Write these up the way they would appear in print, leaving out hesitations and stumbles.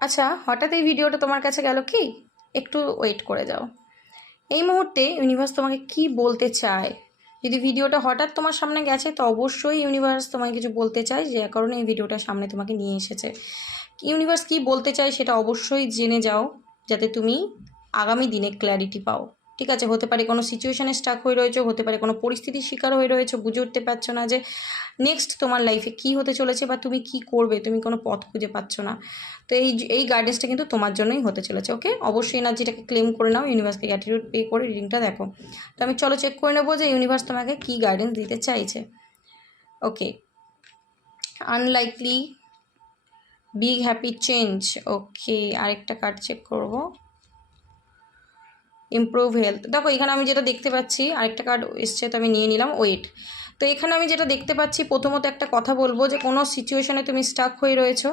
আচ্ছা, হঠাৎ এই ভিডিওটা তোমার কাছে গেল কি? একটু ওয়েট করে যাও। এই মুহূর্তে ইউনিভার্স তোমাকে কি বলতে চায়? যদি ভিডিওটা হঠাৎ তোমার সামনে গেছে তো অবশ্যই ইউনিভার্স তোমাকে কিছু বলতে চায়, যে কারণে এই ভিডিওটা সামনে তোমাকে নিয়ে এসেছে। ইউনিভার্স কি বলতে চায় সেটা অবশ্যই জেনে যাও, যাতে তুমি আগামী দিনে ক্ল্যারিটি পাও। ঠিক আছে, হতে পারে কোনো সিচুয়েশানে স্টাক হয়ে রয়েছে, হতে পারে কোনো পরিস্থিতির শিকার হয়ে রয়েছে, বুঝে উঠতে পারছো না যে নেক্সট তোমার লাইফে কি হতে চলেছে বা তুমি কি করবে, তুমি কোনো পথ খুঁজে পাচ্ছ না। তো এই গাইডেন্সটা কিন্তু তোমার জন্যই হতে চলেছে। ওকে, অবশ্যই এনার্জিটাকে ক্লেম করে নাও, ইউনিভার্সকে গ্র্যাটিটিউড পে করে রিডিংটা দেখো। তো আমি চলো চেক করে নেবো যে ইউনিভার্স তোমাকে কি গাইডেন্স দিতে চাইছে। ওকে, আনলাইকলি, বিগ হ্যাপি চেঞ্জ। ওকে, আরেকটা কার্ড চেক করব, ইমপ্রুভ হেলথ। দেখো এখানে আমি যেটা দেখতে পাচ্ছি, আরেকটা কার্ড এসছে তো আমি নিয়ে নিলাম, ওয়েট। তো এখানে আমি যেটা দেখতে পাচ্ছি, প্রথমত একটা কথা বলবো যে কোনো সিচুয়েশনে তুমি স্টাক হয়ে রয়েছো,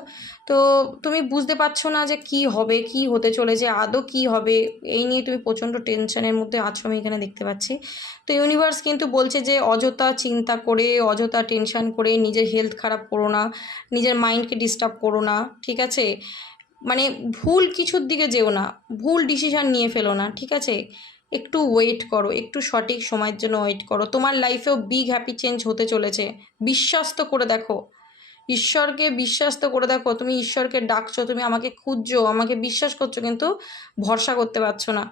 তো তুমি বুঝতে পারছো না যে কি হবে, কি হতে চলেছে, আদৌ কি হবে, এই নিয়ে তুমি প্রচণ্ড টেনশনের মধ্যে আছো, আমি এখানে দেখতে পাচ্ছি। তো ইউনিভার্স কিন্তু বলছে যে অযথা চিন্তা করে, অযথা টেনশন করে নিজের হেলথ খারাপ করো না, নিজের মাইন্ডকে ডিস্টার্ব করো না। ঠিক আছে, মানে ভুল কিছুর দিকে যেও না, ভুল ডিসিশান নিয়ে ফেলো না। ঠিক আছে, একটু ওয়েট করো, একটু সঠিক সময়ের জন্য ওয়েট করো। তোমার লাইফেও বিগ হ্যাপি চেঞ্জ হতে চলেছে। বিশ্বাস তো করে দেখো, ঈশ্বরকে বিশ্বাস তো করে দেখো। তুমি ঈশ্বরকে ডাকছো, তুমি আমাকে খুঁজছো, আমাকে বিশ্বাস করছো, কিন্তু ভরসা করতে পারছো না।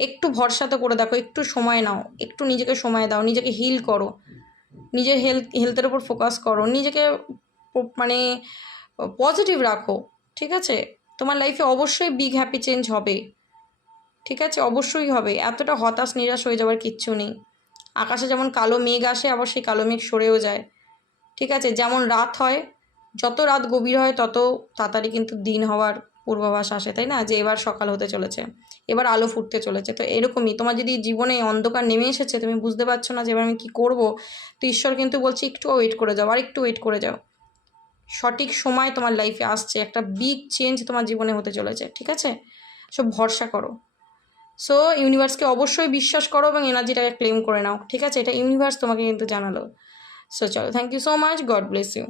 একটু ভরসা তো করে দেখো, একটু সময় নাও, একটু নিজেকে সময় দাও, নিজেকে হিল করো, নিজের হেলথের উপর ফোকাস করো, নিজেকে মানে পজিটিভ রাখো। ঠিক আছে, তোমার লাইফে অবশ্যই বিগ হ্যাপি চেঞ্জ হবে। ঠিক আছে, অবশ্যই হবে। এতটা হতাশ নিরাশ হয়ে যাওয়ার কিচ্ছু নেই। আকাশে যেমন কালো মেঘ আসে, আবার সেই কালো মেঘ সরেও যায়। ঠিক আছে, যেমন রাত হয়, যত রাত গভীর হয় তত তাড়াতাড়ি কিন্তু দিন হওয়ার পূর্বাভাস আসে, তাই না? যে এবার সকাল হতে চলেছে, এবার আলো ফুটতে চলেছে। তো এরকমই তোমার যদি জীবনে অন্ধকার নেমে এসেছে, তুমি বুঝতে পারছো না যে এবার আমি কী করবো, তো ঈশ্বর কিন্তু বলছে একটু ওয়েট করে যাও, আর একটু ওয়েট করে যাও। সঠিক সময় তোমার লাইফে আসছে, একটা বিগ চেঞ্জ তোমার জীবনে হতে চলেছে। ঠিক আছে, সব ভরসা করো। সো ইউনিভার্সকে অবশ্যই বিশ্বাস করো এবং এনার্জিটাকে ক্লেম করে নাও। ঠিক আছে, এটা ইউনিভার্স তোমাকে কিন্তু জানালো। সো চলো, thank you so much, god bless you.